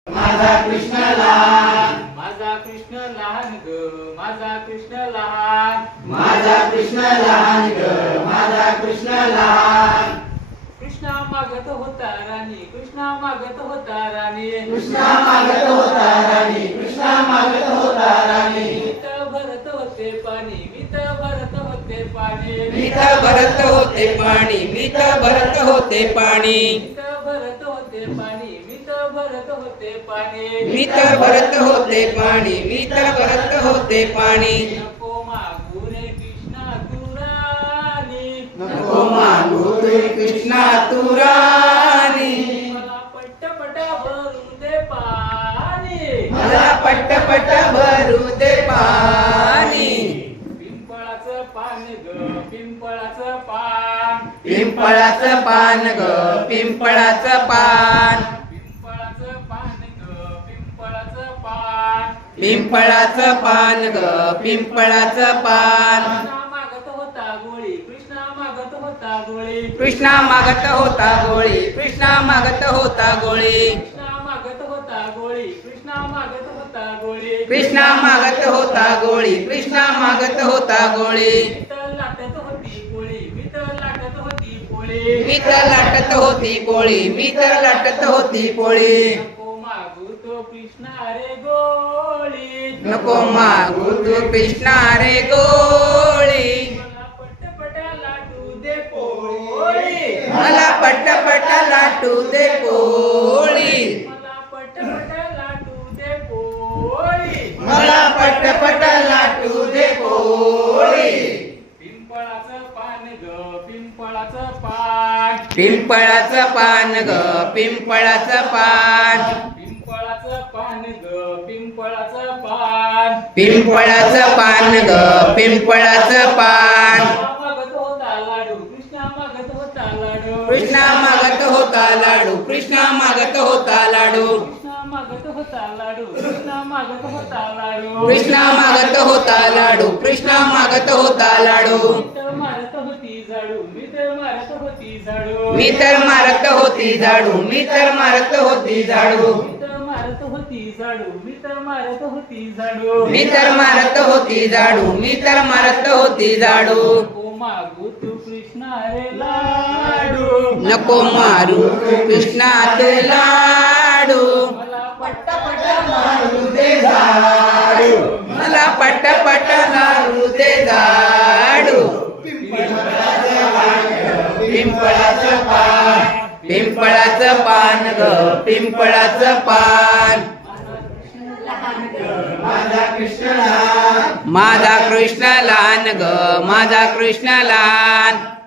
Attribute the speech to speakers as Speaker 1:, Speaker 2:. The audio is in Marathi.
Speaker 1: माझा कृष्ण लहान,
Speaker 2: माझा कृष्ण लहान ग, माझा कृष्ण लहान.
Speaker 1: माझा कृष्ण लहान ग, माझा कृष्ण लहान.
Speaker 2: कृष्णा मागत होता राणी, कृष्णा मागत होता राणी.
Speaker 1: कृष्णा मागत होता राणी, कृष्णा मागत होता राणी.
Speaker 2: मीत भरत होते पाणी, मीत भरत होते पाणी.
Speaker 3: मीत भरत होते पाणी, मीत भरत होते पाणी.
Speaker 2: मीत भरत होते पाणी, मीत भरत होते पाणी.
Speaker 3: मीत भरत होते पाणी, मीत भरत होते पाणी.
Speaker 2: नको मागू रे कृष्णा तू राणी.
Speaker 1: नको मागू रे
Speaker 3: कृष्णा तू राणी.
Speaker 2: मला पट्टपटा भरू दे पाणी.
Speaker 3: मला पटपट भरू दे पाणी.
Speaker 2: पिंपळाचं पान ग, पिंपळाचं पान.
Speaker 3: पिंपळाचं पान ग, पिंपळाचं पान.
Speaker 2: पिंपळाचं पान ग, पिंपळाचं पान.
Speaker 3: पिंपळाचं पान ग, पिंपळाचं पान.
Speaker 2: कृष्णा मागत होता गोळी, कृष्णा मागत होता गोळी.
Speaker 3: कृष्णा मागत होता गोळी, कृष्णा मागत होता गोळी.
Speaker 2: कृष्णा मागत होता गोळी, कृष्णा मागत होता गोळी.
Speaker 3: कृष्णा मागत होता गोळी, कृष्णा मागत होता गोळी.
Speaker 2: मीत लाटत होती पोळी, मीत लाटत होती पोळी.
Speaker 3: मी तर लाटत होती पोळी, मी तर लाटत होती पोळी.
Speaker 2: नको मागू तो कृष्णा रे गोळी.
Speaker 3: नको मागू तू कृष्णा रे गोळी.
Speaker 2: मला पटपटा लाटू दे पोळी.
Speaker 3: मला पटपट लाटू दे पोळी.
Speaker 2: मला पटपटा लाटू दे पोळी.
Speaker 1: मला पटपट लाटू दे पोळी.
Speaker 2: पिंपळाचं पान ग, पिंपळाचं पान.
Speaker 3: पिंपळाचं पान ग, पिंपळाचं पान.
Speaker 2: पिंपळाचं पान ग, पिंपळाचं पान.
Speaker 3: पिंपळाचं पान ग, पिंपळाचं पान.
Speaker 2: मागत होता लाडू, कृष्णा मागत होता लाडू.
Speaker 3: कृष्णा मागत होता लाडू, कृष्णा मागत होता लाडू.
Speaker 2: कृष्णा मागत होता लाडू, कृष्णा मागत होता लाडू.
Speaker 3: कृष्णा मागत होता लाडू, कृष्णा मागत होता लाडू.
Speaker 2: मीत मारत होती झाडू, मीत मारत होती झाडू.
Speaker 3: मी तर मारत होती झाडू, मी तर मारत होती झाडू.
Speaker 2: मीत मारत होती झाडू, मीत मारत होती झाडू.
Speaker 3: मी तर मारत होती झाडू, मी तर मारत होती झाडू.
Speaker 2: नको मागू तू कृष्णा रे लाडू.
Speaker 3: नको मारू तू कृष्णा तू लाडू.
Speaker 2: मला पट्टपट
Speaker 1: लाडू दे झाडू.
Speaker 3: मला पटपट लाडू दे झाडू.
Speaker 1: पिंपळाचं पान,
Speaker 3: पिंपळाचं पान ग, पिंपळाचं पान.
Speaker 1: माझा कृष्ण लहान.
Speaker 3: माझा कृष्ण लहान ग, माझा कृष्ण लहान.